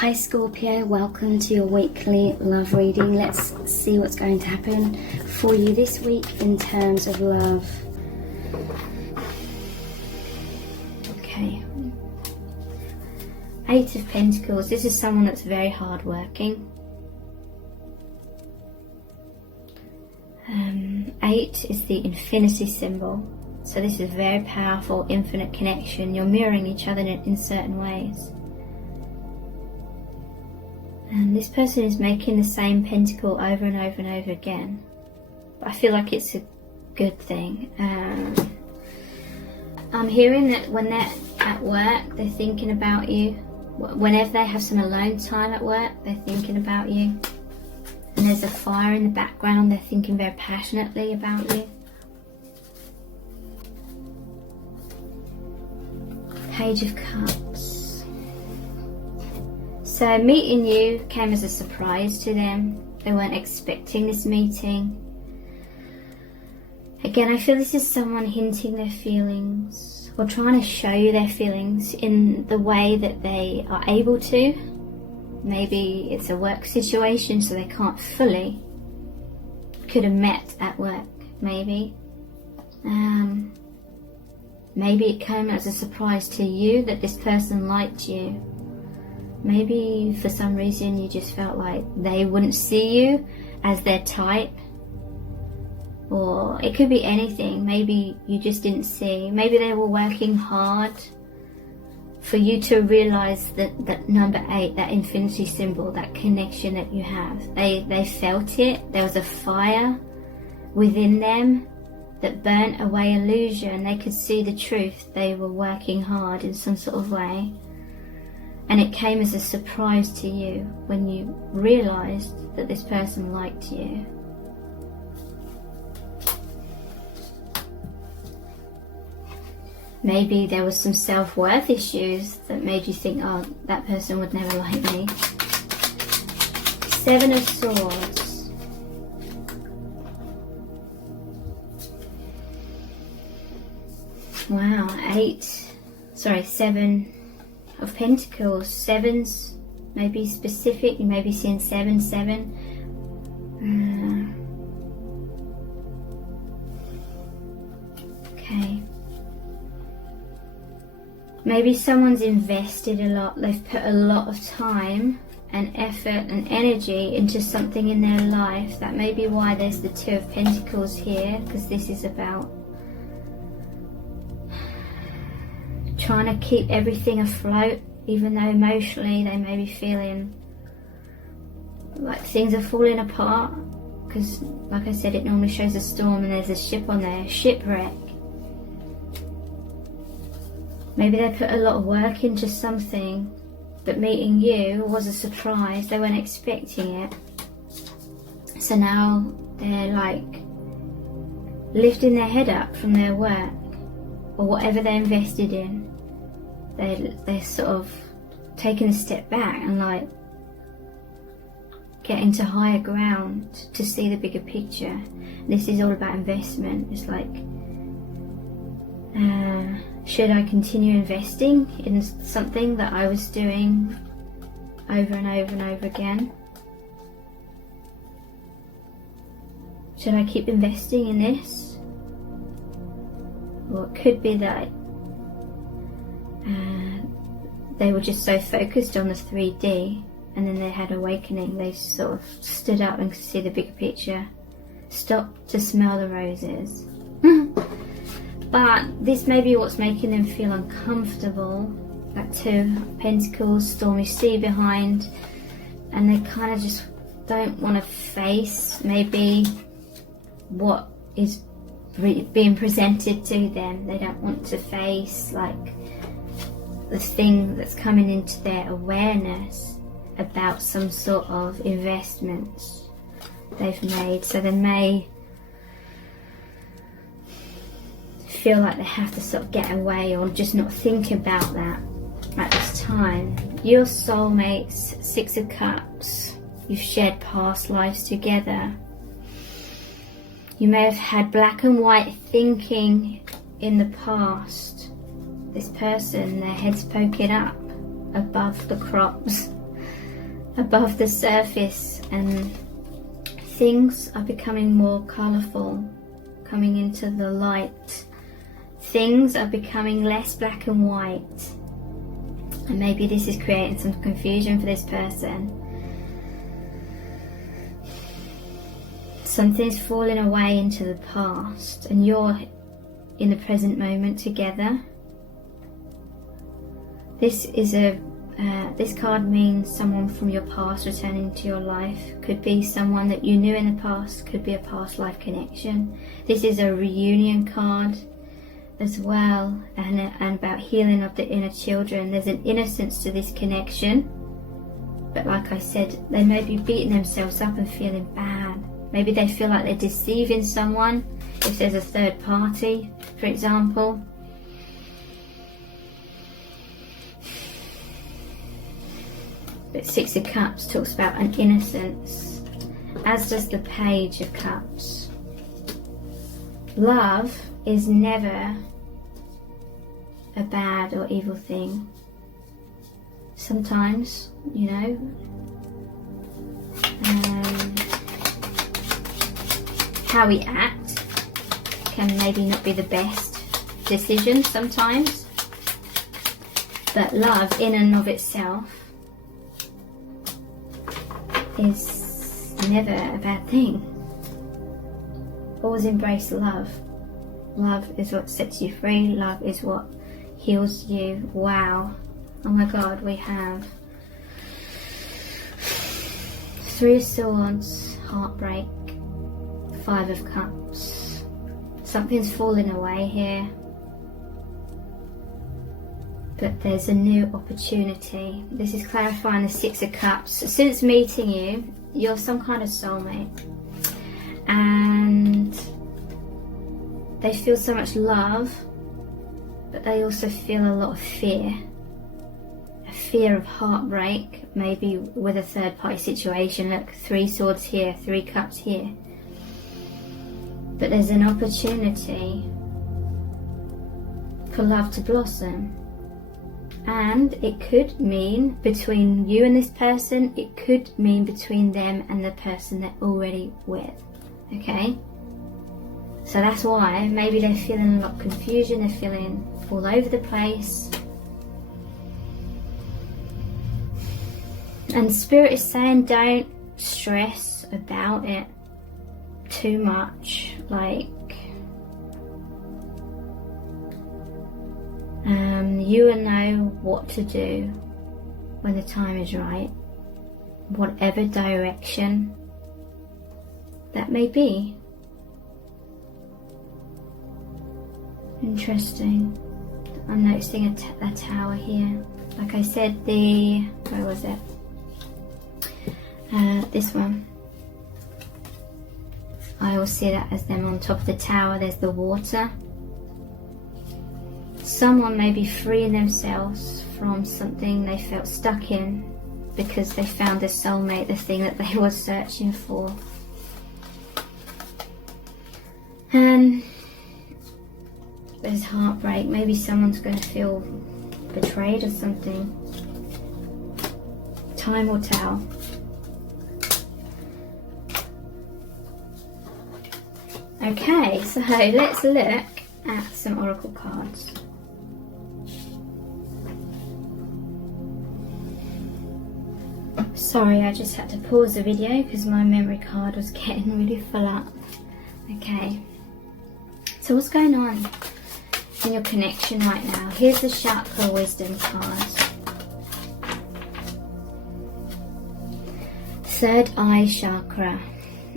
Hi Scorpio, welcome to your weekly love reading. Let's see what's going to happen for you this week in terms of love. Okay. 8 of Pentacles. This is someone that's very hardworking. 8 is the infinity symbol. So this is very powerful, infinite connection. You're mirroring each other in certain ways. And this person is making the same pentacle over and over and over again. But I feel like it's a good thing. I'm hearing that when they're at work, they're thinking about you. Whenever they have some alone time at work, they're thinking about you. And there's a fire in the background, they're thinking very passionately about you. Page of Cups. So meeting you came as a surprise to them. They weren't expecting this meeting. Again, I feel this is someone hinting their feelings or trying to show you their feelings in the way that they are able to. Maybe it's a work situation, so they can't fully. Could have met at work, maybe. Maybe it came as a surprise to you that this person liked you. Maybe for some reason you just felt like they wouldn't see you as their type. Or it could be anything. Maybe you just didn't see. Maybe they were working hard for you to realize that number 8, that infinity symbol, that connection that you have. They felt it. There was a fire within them that burnt away illusion. They could see the truth. They were working hard in some sort of way. And it came as a surprise to you when you realized that this person liked you. Maybe there was some self-worth issues that made you think, oh, that person would never like me. 7 of Swords. Wow, 7 of Pentacles. 7s may be specific. You may be seeing 7. Okay. Maybe someone's invested a lot. They've put a lot of time and effort and energy into something in their life. That may be why there's the 2 of Pentacles here, because this is about trying to keep everything afloat, even though emotionally they may be feeling like things are falling apart. Because, like I said, it normally shows a storm and there's a ship on there, shipwreck. Maybe they put a lot of work into something, but meeting you was a surprise. They weren't expecting it. So now they're like lifting their head up from their work or whatever they invested in. They're sort of taking a step back and like getting to higher ground to see the bigger picture. This is all about investment. It's like, should I continue investing in something that I was doing over and over and over again? Should I keep investing in this? Or it could be that they were just so focused on the 3D, and then they had awakening. They sort of stood up and could see the bigger picture. Stopped to smell the roses. But this may be what's making them feel uncomfortable. That 2 of Pentacles, stormy sea behind, and they kind of just don't want to face maybe what is being presented to them. They don't want to face like the thing that's coming into their awareness about some sort of investments they've made. So they may feel like they have to sort of get away or just not think about that at this time. Your soulmates, 6 of Cups. You've shared past lives together. You may have had black and white thinking in the past. This person, their head's poking up above the crops. above the surface, and things are becoming more colourful, coming into the light. Things are becoming less black and white, and maybe this is creating some confusion for this person. Something's falling away into the past, and you're in the present moment together. This is this card means someone from your past returning to your life. Could be someone that you knew in the past, could be a past life connection. This is a reunion card as well, and about healing of the inner children. There's an innocence to this connection, but like I said, they may be beating themselves up and feeling bad. Maybe they feel like they're deceiving someone, if there's a third party, for example. But Six of Cups talks about an innocence, as does the Page of Cups. Love is never a bad or evil thing. Sometimes, you know, how we act can maybe not be the best decision sometimes, but love in and of itself is never a bad thing. Always embrace love. Love is what sets you free. Love is what heals you. Wow. Oh my God, we have Three of Swords, heartbreak, Five of Cups. Something's falling away here, but there's a new opportunity. This is clarifying the Six of Cups. Since meeting you, you're some kind of soulmate, and they feel so much love, but they also feel a lot of fear. A fear of heartbreak, maybe with a third party situation. Look, Three Swords here, Three Cups here. But there's an opportunity for love to blossom. And it could mean between you and this person, it could mean between them and the person they're already with. Okay? So that's why maybe they're feeling a lot of confusion, they're feeling all over the place. And Spirit is saying don't stress about it too much. Like, you will know what to do when the time is right, whatever direction that may be. Interesting. I'm noticing a tower here. Like I said, where was it? This one. I always see that as them on top of the tower. There's the water. Someone may be freeing themselves from something they felt stuck in because they found their soulmate, the thing that they were searching for. And there's heartbreak. Maybe someone's going to feel betrayed or something. Time will tell. Okay, so let's look at some oracle cards. Sorry, I just had to pause the video because my memory card was getting really full up. Okay, so what's going on in your connection right now? Here's the Chakra Wisdom card. Third eye chakra.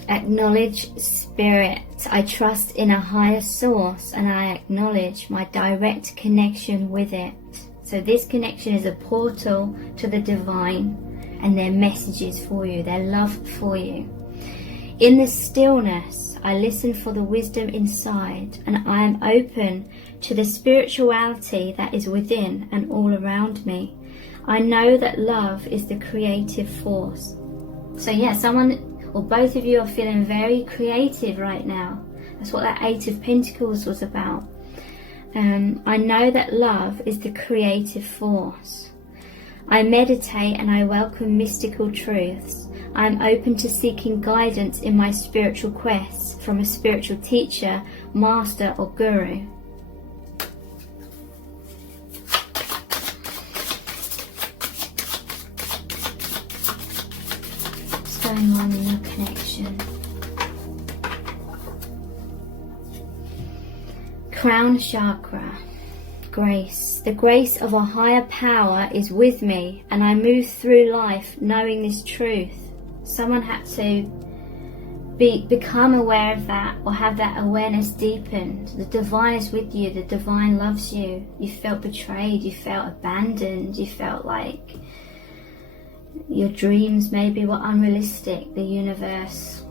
Acknowledge Spirit. I trust in a higher source and I acknowledge my direct connection with it. So this connection is a portal to the divine and their messages for you, their love for you. In the stillness, I listen for the wisdom inside and I am open to the spirituality that is within and all around me. I know that love is the creative force. So yeah, someone or both of you are feeling very creative right now. That's what that Eight of Pentacles was about. I know that love is the creative force. I meditate and I welcome mystical truths. I am open to seeking guidance in my spiritual quests from a spiritual teacher, master or guru. What's going on in your connection? Crown chakra. Grace. The grace of a higher power is with me, and I move through life knowing this truth. Someone had to become aware of that, or have that awareness deepened. The divine is with you. The divine loves you. You felt betrayed. You felt abandoned. You felt like your dreams maybe were unrealistic. The universe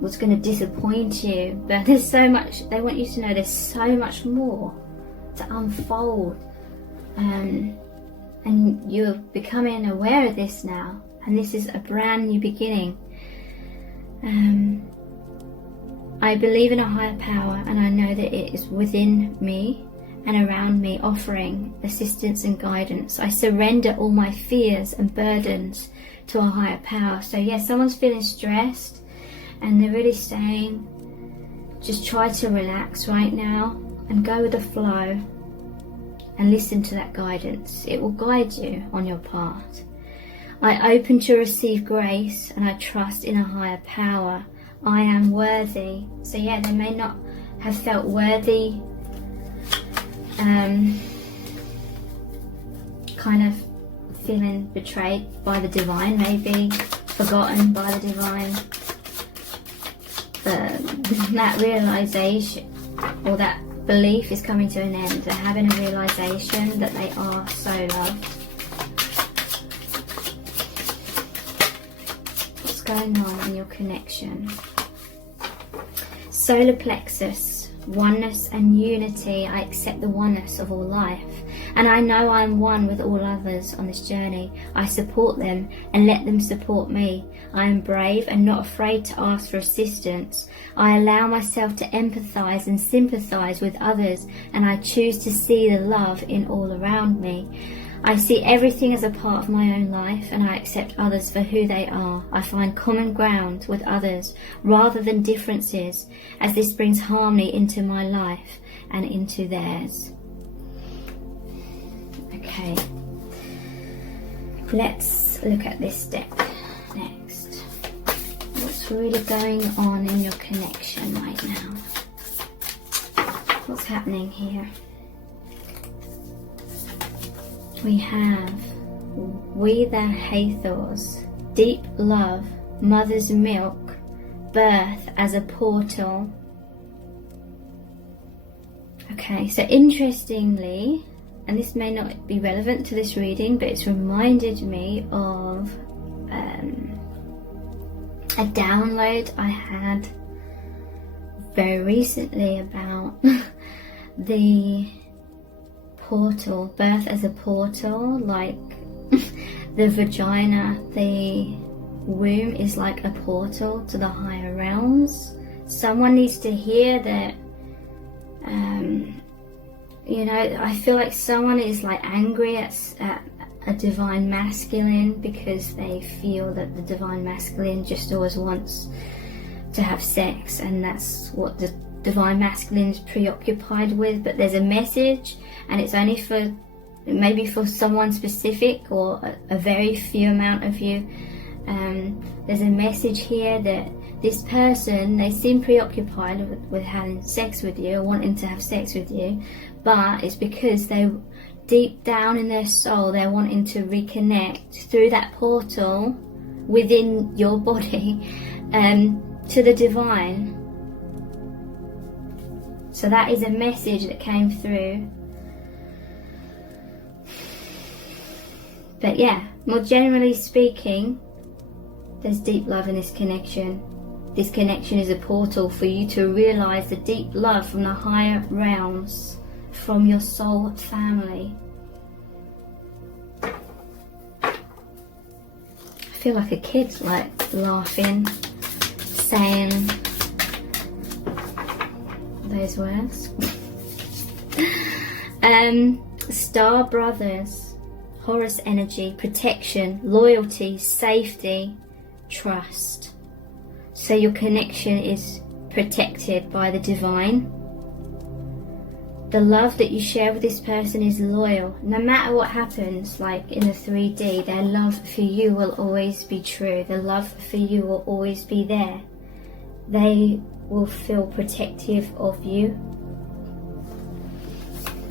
was going to disappoint you. But there's so much. They want you to know there's so much more to unfold. And you're becoming aware of this now. And this is a brand new beginning. I believe in a higher power, and I know that it is within me and around me, offering assistance and guidance. I surrender all my fears and burdens to a higher power. So yes, someone's feeling stressed and they're really saying, just try to relax right now and go with the flow and listen to that guidance. It will guide you on your path. I open to receive grace and I trust in a higher power. I am worthy. So yeah, they may not have felt worthy, kind of feeling betrayed by the divine, maybe forgotten by the divine. That realization, or that belief, is coming to an end. They're having a realization that they are so loved. What's going on in your connection? Solar plexus, oneness and unity. I accept the oneness of all life, and I know I am one with all others on this journey. I support them and let them support me. I am brave and not afraid to ask for assistance. I allow myself to empathize and sympathize with others, and I choose to see the love in all around me. I see everything as a part of my own life, and I accept others for who they are. I find common ground with others rather than differences, as this brings harmony into my life and into theirs. Okay, let's look at this deck next. What's really going on in your connection right now? What's happening here? We have Weather Hathors, deep love, mother's milk, birth as a portal. Okay, so interestingly, and this may not be relevant to this reading, but it's reminded me of a download I had very recently about the portal, birth as a portal, like the vagina, the womb is like a portal to the higher realms. Someone needs to hear that. You know, I feel like someone is like angry at a divine masculine because they feel that the divine masculine just always wants to have sex, and that's what the divine masculine is preoccupied with. But there's a message, and it's only for maybe for someone specific, or a very few amount of you. There's a message here that this person, they seem preoccupied with having sex with you or wanting to have sex with you, but it's because they, deep down in their soul, they're wanting to reconnect through that portal within your body to the divine. So that is a message that came through. But yeah, more generally speaking, there's deep love in this connection. This connection is a portal for you to realize the deep love from the higher realms, from your soul family. I feel like a kid, like laughing, saying those words. Star brothers, Horus energy, protection, loyalty, safety, trust. So your connection is protected by the divine. The love that you share with this person is loyal. No matter what happens, like in the 3D, their love for you will always be true. The love for you will always be there. They will feel protective of you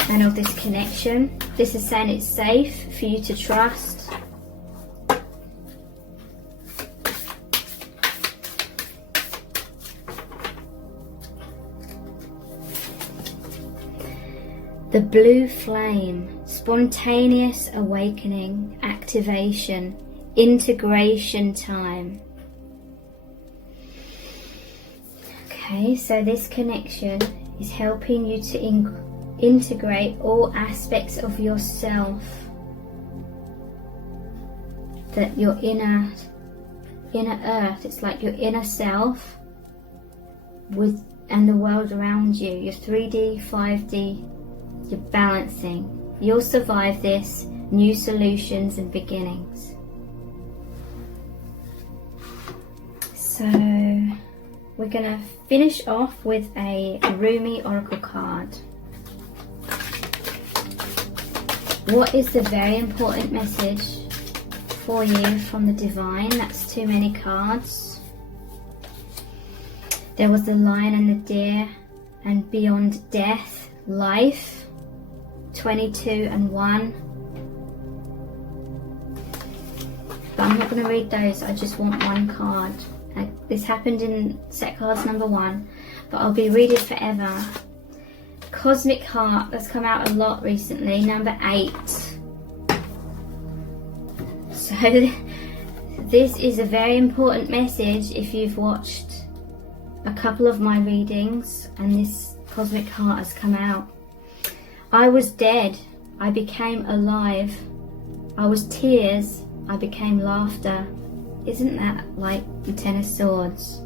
and of this connection. This is saying it's safe for you to trust. The blue flame, spontaneous awakening, activation, integration time. Okay, so this connection is helping you to integrate all aspects of yourself, that your inner earth, it's like your inner self and the world around you, your 3D, 5D, you're balancing. You'll survive this. New solutions and beginnings. So we're going to finish off with a Rumi Oracle card. What is the very important message for you from the divine? That's too many cards. There was the lion and the deer, and beyond death, life. 22 and 1. But I'm not going to read those, I just want one card. This happened in set cards number 1, but I'll be reading forever. Cosmic Heart, that's come out a lot recently, number 8. So this is a very important message if you've watched a couple of my readings and this Cosmic Heart has come out. I was dead, I became alive. I was tears, I became laughter. Isn't that like the Ten of Swords?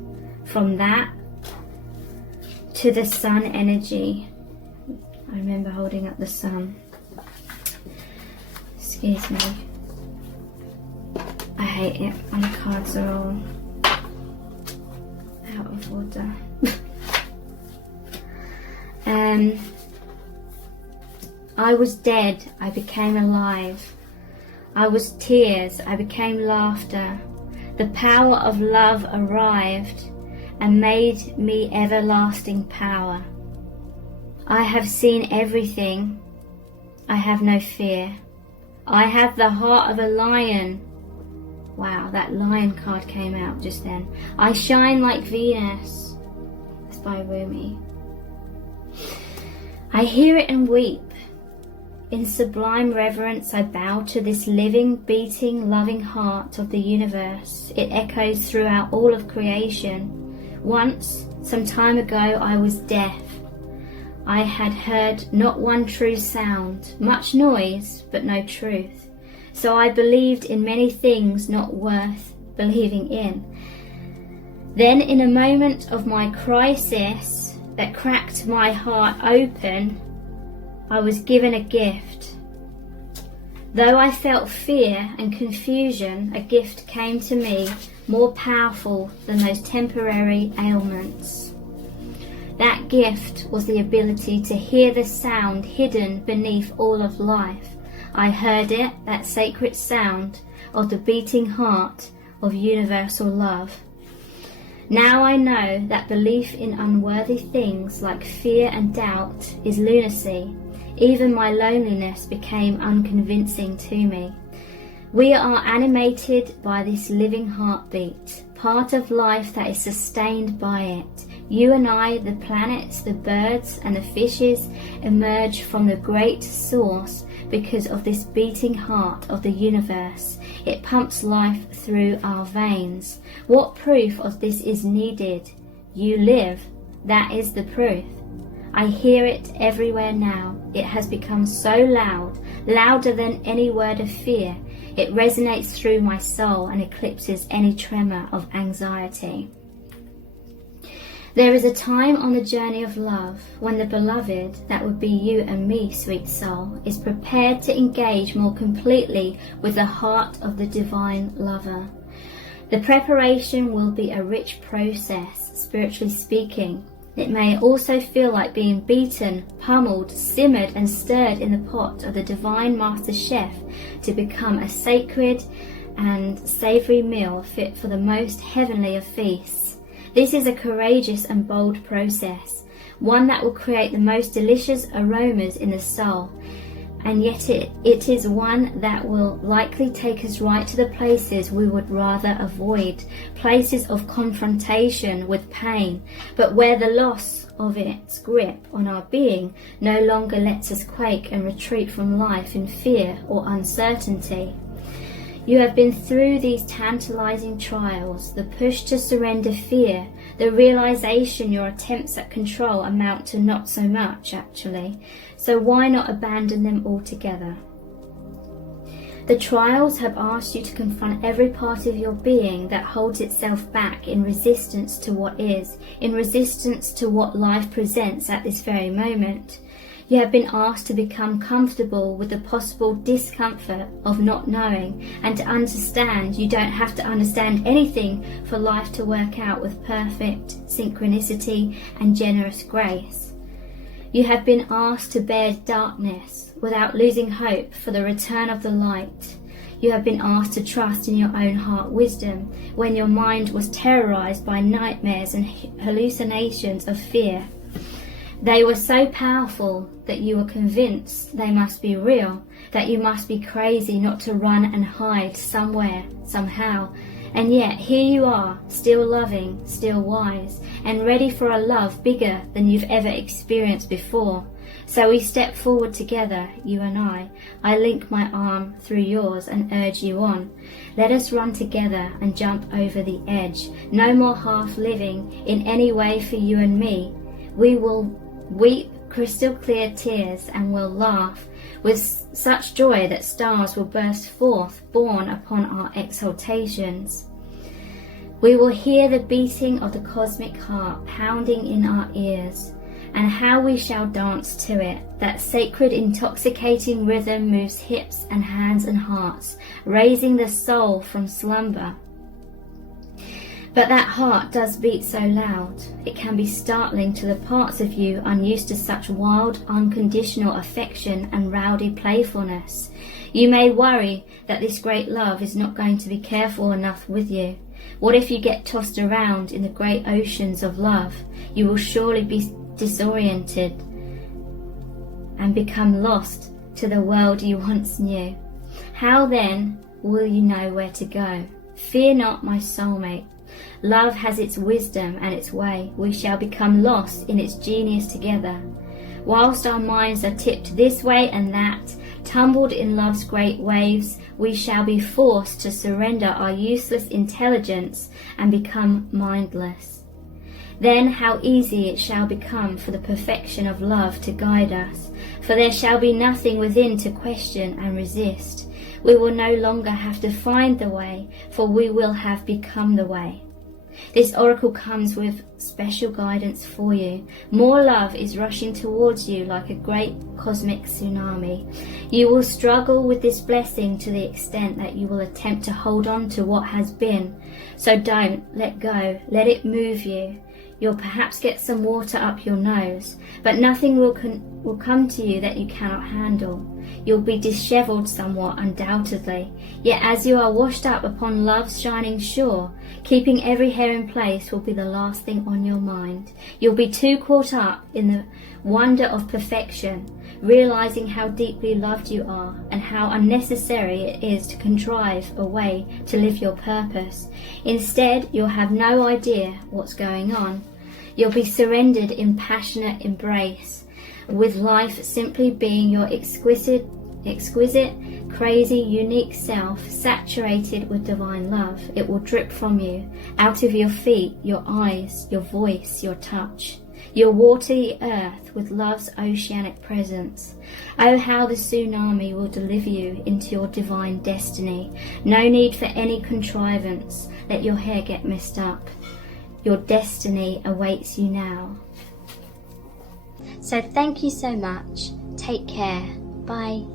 From that to the sun energy. I remember holding up the sun. Excuse me. I hate it when the cards are all out of order. I was dead, I became alive. I was tears, I became laughter. The power of love arrived and made me everlasting power. I have seen everything. I have no fear. I have the heart of a lion. Wow, that lion card came out just then. I shine like Venus. That's by Rumi. I hear it and weep. In sublime reverence I bow to this living, beating, loving heart of the universe. It echoes throughout all of creation. Once, some time ago, I was deaf. I had heard not one true sound, much noise, but no truth. So I believed in many things not worth believing in. Then in a moment of my crisis that cracked my heart open, I was given a gift. Though I felt fear and confusion, a gift came to me more powerful than those temporary ailments. That gift was the ability to hear the sound hidden beneath all of life. I heard it, that sacred sound of the beating heart of universal love. Now I know that belief in unworthy things like fear and doubt is lunacy. Even my loneliness became unconvincing to me. We are animated by this living heartbeat, part of life that is sustained by it. You and I, the planets, the birds and the fishes emerge from the great source because of this beating heart of the universe. It pumps life through our veins. What proof of this is needed? You live. That is the proof. I hear it everywhere now. It has become so loud, louder than any word of fear. It resonates through my soul and eclipses any tremor of anxiety. There is a time on the journey of love when the beloved, that would be you and me, sweet soul, is prepared to engage more completely with the heart of the divine lover. The preparation will be a rich process, spiritually speaking. It may also feel like being beaten, pummeled, simmered and stirred in the pot of the divine master chef to become a sacred and savoury meal fit for the most heavenly of feasts. This is a courageous and bold process, one that will create the most delicious aromas in the soul, and yet it is one that will likely take us right to the places we would rather avoid, places of confrontation with pain, but where the loss of its grip on our being no longer lets us quake and retreat from life in fear or uncertainty. You have been through these tantalizing trials, the push to surrender fear, the realization your attempts at control amount to not so much actually, so why not abandon them altogether? The trials have asked you to confront every part of your being that holds itself back in resistance to what is, in resistance to what life presents at this very moment. You have been asked to become comfortable with the possible discomfort of not knowing, and to understand you don't have to understand anything for life to work out with perfect synchronicity and generous grace. You have been asked to bear darkness without losing hope for the return of the light. You have been asked to trust in your own heart wisdom when your mind was terrorized by nightmares and hallucinations of fear. They were so powerful that you were convinced they must be real, that you must be crazy not to run and hide somewhere, somehow. And yet here you are, still loving, still wise, and ready for a love bigger than you've ever experienced before. So we step forward together, you and I. I link my arm through yours and urge you on. Let us run together and jump over the edge. No more half living in any way for you and me. We will weep crystal clear tears and will laugh with such joy that stars will burst forth, born upon our exaltations. We will hear the beating of the cosmic heart pounding in our ears, and how we shall dance to it. That sacred intoxicating rhythm moves hips and hands and hearts, raising the soul from slumber. But that heart does beat so loud, it can be startling to the parts of you unused to such wild, unconditional affection and rowdy playfulness. You may worry that this great love is not going to be careful enough with you. What if you get tossed around in the great oceans of love? You will surely be disoriented and become lost to the world you once knew. How then will you know where to go? Fear not, my soulmate. Love has its wisdom and its way. We shall become lost in its genius together. Whilst our minds are tipped this way and that, tumbled in love's great waves, we shall be forced to surrender our useless intelligence and become mindless. Then how easy it shall become for the perfection of love to guide us, for there shall be nothing within to question and resist. We will no longer have to find the way, for we will have become the way. This oracle comes with special guidance for you. More love is rushing towards you like a great cosmic tsunami. You will struggle with this blessing to the extent that you will attempt to hold on to what has been. So don't let go. Let it move you. You'll perhaps get some water up your nose, but nothing will come to you that you cannot handle. You'll be dishevelled somewhat, undoubtedly, yet as you are washed up upon love's shining shore, keeping every hair in place will be the last thing on your mind. You'll be too caught up in the wonder of perfection, realizing how deeply loved you are and how unnecessary it is to contrive a way to live your purpose. Instead, you'll have no idea what's going on. You'll be surrendered in passionate embrace, with life simply being your exquisite, crazy, unique self, saturated with divine love. It will drip from you, out of your feet, your eyes, your voice, your touch. You'll water the earth with love's oceanic presence. Oh, how the tsunami will deliver you into your divine destiny. No need for any contrivance. Let your hair get messed up. Your destiny awaits you now. So thank you so much. Take care. Bye.